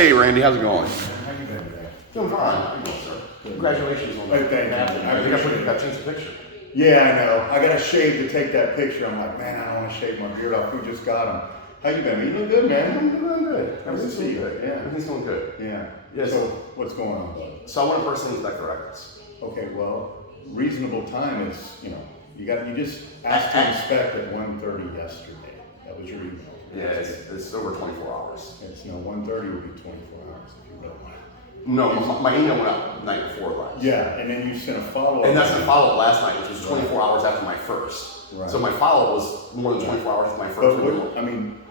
Hey Randy, how's it going? How you been today? Doing fine. How you doing, sir? Congratulations on Hey, thank you. I think I put that chance a picture. Yeah, I know. I got to shave to take that picture. I'm like, man, I don't want to shave my beard off. We just got him. How you been? You doing good, man? I'm doing good. Nice to see you. Yeah, everything's going good. Yeah. Yes. So what's going on, bud? So I want to personally inspect the records. Okay, well, reasonable time is, you just asked to inspect at 1:30 yesterday. That was your email. Yeah, it's over 24 hours. It's 1:30 would be 24 hours if you really want it. No, my email went out the night before last. Yeah, and then you sent a follow-up. And that's the follow-up last night, which was 24 hours after my first. Right. So my follow-up was more than 24 hours after my first.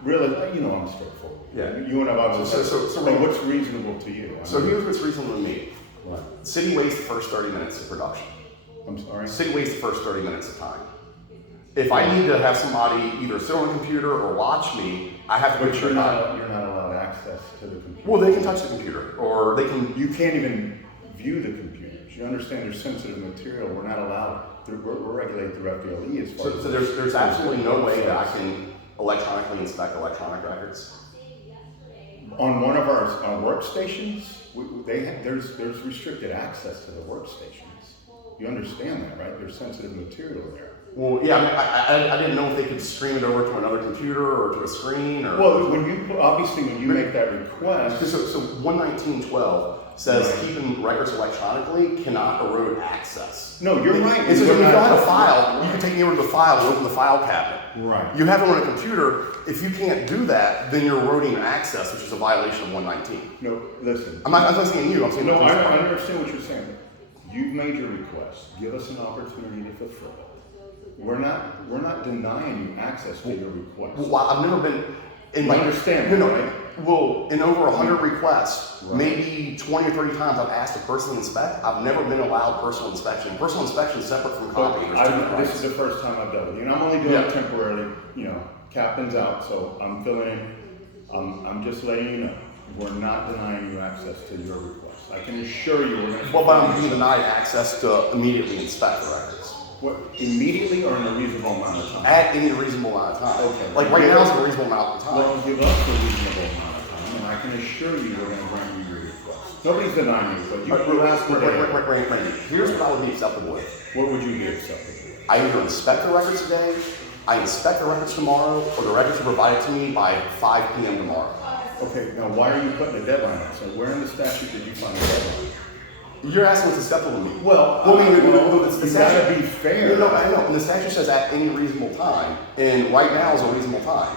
Really, I'm straightforward. Yeah. You and I've obviously. So what's reasonable to you? Here's what's reasonable to me. What? City wastes the first 30 minutes of production. I'm sorry? City wastes the first 30 minutes of time. If I need to have somebody either sit on a computer or watch me, I have to make sure you're not allowed access to the computer. Well, they can touch the computer, or they can. You can't even view the computers. You understand there's sensitive material. We're not allowed. We're regulated through FDLE as far as. So there's absolutely no way that I can electronically inspect electronic records. On one of our workstations, there's restricted access to the workstations. You understand that, right? There's sensitive material there. Well, yeah, I didn't know if they could stream it over to another computer or to a screen or. Well, when you make that request. So 119.12 says keeping records electronically cannot erode access. No, you're right. It says when you have a file, you can take it over to the file and open the file cabinet. Right. You have it on a computer. If you can't do that, then you're eroding access, which is a violation of 119. No, listen. I'm not saying you. I'm saying no. I understand what you're saying. You've made your request. Give us an opportunity to fulfill it. We're not denying you access to your request. Well, I've never been. You understand? Right? Well, in over 100 requests, right. maybe 20 or 30 times I've asked to personally inspect. I've never been allowed personal inspection. Personal inspection is separate from copying. This is the first time I've dealt with you, and I'm only doing it temporarily. Captain's out, so I'm filling in. I'm just letting you know we're not denying you access to your request. I can assure you we're going to. Well, but I'm being denied access to immediately inspect the records. What, immediately or in a reasonable amount of time? At any reasonable amount of time. Okay. Like right now is a reasonable amount of time. Well, give us a reasonable amount of time, and I can assure you we're going to grant you your request. Nobody's denying you, but you asked for Randy, here's what I would be acceptable with. What would you be acceptable with? I either inspect the records today, I inspect the records tomorrow, or the records are provided to me by 5 p.m. tomorrow. Okay, now why are you putting a deadline on? So where in the statute did you find a deadline? You're asking what's acceptable to me. The the statute, statute, be fair. No, I know. And the statute says at any reasonable time, and right now is a reasonable time.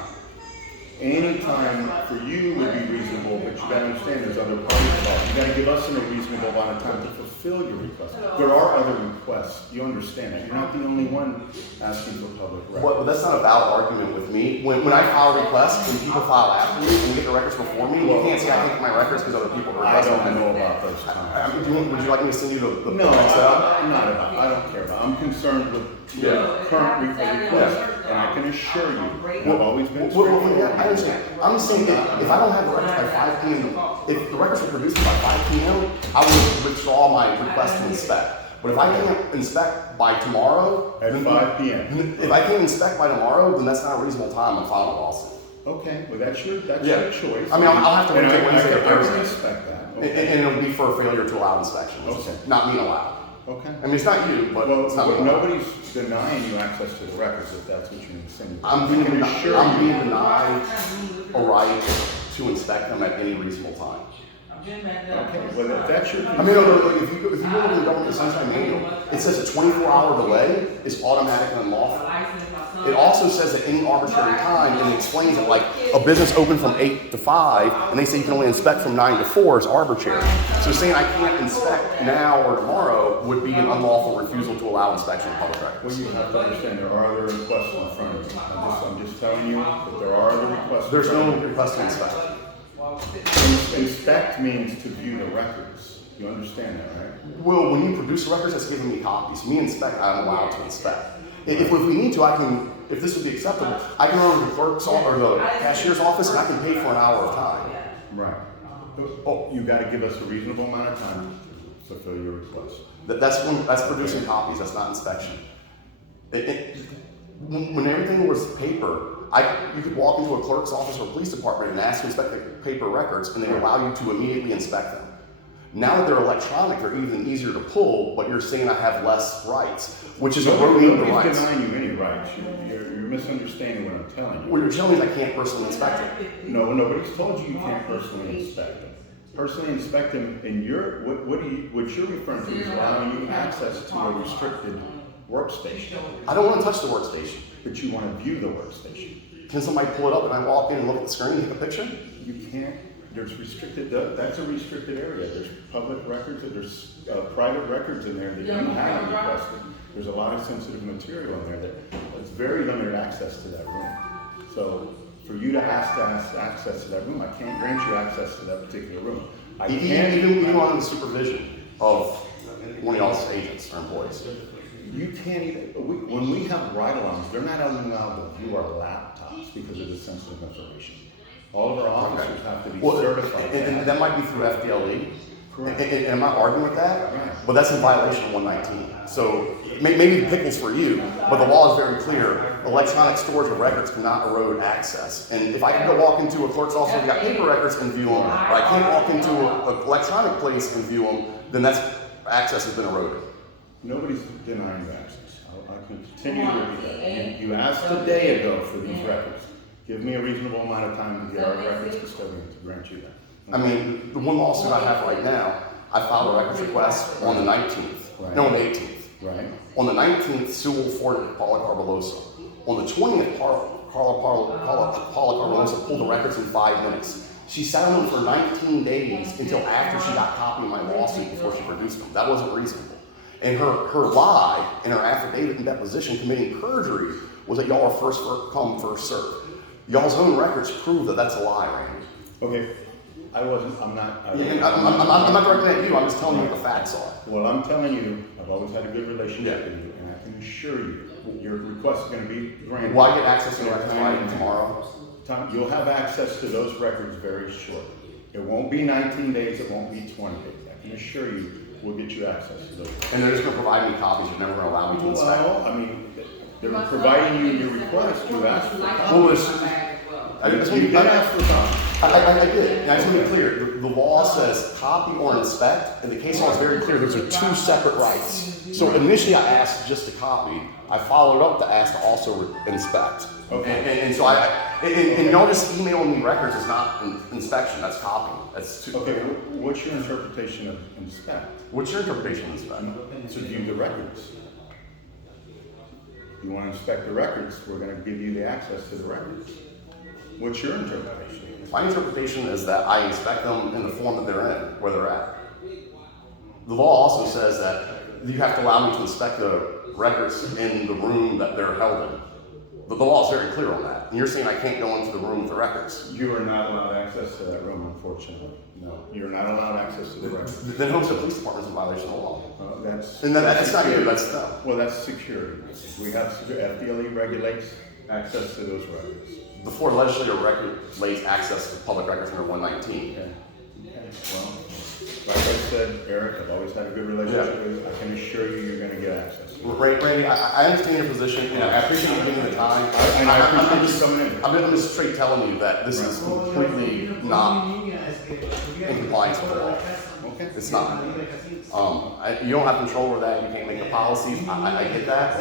Any time for you would be reasonable, but you gotta understand there's other parties involved. You gotta give us a reasonable amount of time to fulfill your request. There are other requests. You understand that. You're not the only one asking for public records. But that's not a valid argument with me. When I file requests, when people file after me and get the records before me, you can't say I take my records because other people are I don't know about those times. Would you like me to send you the No, I'm not about. I don't care about. I'm concerned with your current request, and I can assure you, I've always been straightforward. I understand. I'm saying if I don't have the records by 5 p.m., if the records are produced by 5 p.m., I would withdraw my request to inspect. But if I can't inspect by tomorrow, At 5 p.m. If I can't inspect by tomorrow, then that's not a reasonable time. I'm filing a lawsuit. Okay, well that's your choice. I mean, I'll have to wait until Wednesday or I Thursday. respect that. Okay. And it'll be for a failure to allow inspection, which is not being allowed. Okay. I mean, it's not you, but it's not being allowed. Nobody's denying you access to the records if that's what you're saying. I'm being denied a right to inspect them at any reasonable time. Okay, well if that's your. I mean, if you go to the Government Sunshine Manual, it says a 24-hour delay is automatic and unlawful. It also says at any arbitrary time, and it explains that like a business open from 8 to 5, and they say you can only inspect from 9 to 4 is arbitrary. So saying I can't inspect now or tomorrow would be an unlawful refusal to allow inspection of public records. Well, you have to understand there are other requests in front of you. I'm just telling you that there are other requests. There's no request to inspect. Inspect means to view the records. You understand that, right? Well, when you produce records, that's giving me copies. Me inspect, I'm allowed to inspect. If we need to, I can. If this would be acceptable, I can run to the clerk's or the cashier's office, and I can pay for an hour of time. Right. Oh, you got to give us a reasonable amount of time to fulfill your request. That's producing copies. That's not inspection. When everything was paper, You could walk into a clerk's office or a police department and ask to inspect the paper records, and they allow you to immediately inspect them. Now that they're electronic, they're even easier to pull, but you're saying I have less rights, which is eroding the rights. Nobody's denying you any rights. You're misunderstanding what I'm telling you. Well, you're telling me I can't personally inspect it. No, nobody's told you you can't personally inspect them. Personally inspect them, and what you're referring to is allowing you access to a restricted workstation. I don't want to touch the workstation. But you want to view the workstation. Can somebody pull it up and I walk in and look at the screen and take a picture? You can't. There's restricted. That's a restricted area. There's public records and there's private records in there that you haven't requested. There's a lot of sensitive material in there that it's very limited access to that room. So for you to ask access to that room, I can't grant you access to that particular room. I can't even on the supervision of one of y'all's agents or employees. You can't even, when we have ride-alongs, they're not even allowed to view our laptops because of the sensitive information. All of our officers have to be certified. And that might be through FDLE. Correct. And I'm not arguing with that, right. But that's in violation of 119. So maybe the pickles for you, but the law is very clear. Electronic storage of records cannot erode access. And if I can go walk into a clerk's office and got paper records and view them, or I can't walk into an electronic place and view them, then that's access has been eroded. Nobody's denying you access. I can continue to repeat that. You asked a day ago for these records. Give me a reasonable amount of time to get our records custodian to grant you that. I mean, the one lawsuit I have right now, I filed a records request on the 19th. Right. No, on the 18th. Right. On the 19th, Sewell forwarded Paula Carbolosa. On the 20th, Paula Carbolosa pulled the records in 5 minutes. She sat on them for 19 days until after she got a copy of my lawsuit before she produced them. That wasn't reasonable. And her lie in her affidavit and deposition committing perjury was that y'all are first come, first served. Y'all's own records prove that that's a lie, Randy. Okay. I'm not directing at you, I'm just telling you what the facts are. Well, I'm telling you, I've always had a good relationship with you, and I can assure you, your request is going to be granted. Will I get access to the records by tomorrow? You'll have access to those records very shortly. It won't be 19 days, it won't be 20 days. I can assure you, we'll get you access to those records. And they're just going to provide me copies, you're never going to allow me to inspect. Well, I mean, they're providing you your request, you asked for copies. Well, You did ask for copies. I did, and I just want to be clear, the law says copy or inspect, and the case law is very clear, those are two separate rights. So initially I asked just to copy, I followed up to ask to also inspect. Okay. And so and y'all just emailing me records is not inspection, that's copying. That's two. Okay, what's your interpretation of inspect? What's your interpretation of inspect? To view the records. You want to inspect the records, we're going to give you the access to the records. What's your interpretation? My interpretation is that I inspect them in the form that they're in, where they're at. The law also says that you have to allow me to inspect the records in the room that they're held in. The law is very clear on that. And you're saying I can't go into the room with the records. You are not allowed access to that room, unfortunately. No, you're not allowed access to the records. Then Homestead Police Department is in violation of the law. That's not you, that's them. Well, that's security. We have, FDLE regulates access to those records. The Florida legislature regulates access to public records under 119. Okay. Well, like I said, Eric, I've always had a good relationship with you. I can assure you you're going to get access. Randy, I understand your position, and I appreciate you giving the time. I appreciate you coming in. I'm just straight telling you that this is completely not in compliance with the law. Okay. It's not. You don't have control over that. You can't make the policies. I get that.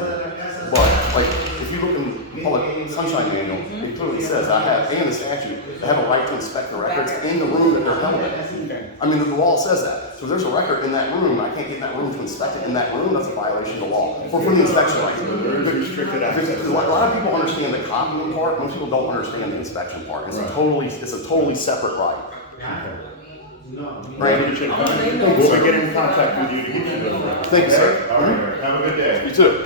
But like, if you look in public sunshine manual, it clearly says and the statute, they have a right to inspect the records in the room that they're held in. Okay. I mean, the law says that. So if there's a record in that room, I can't get in that room to inspect it in that room. That's a violation of the law. For the inspection right. There is restricted access. A lot of people understand the copying part. Most people don't understand the inspection part. It's a totally separate right. Randy, we'll be getting in contact with you to get you those records. Thank you, sir. All right, have a good day. You too.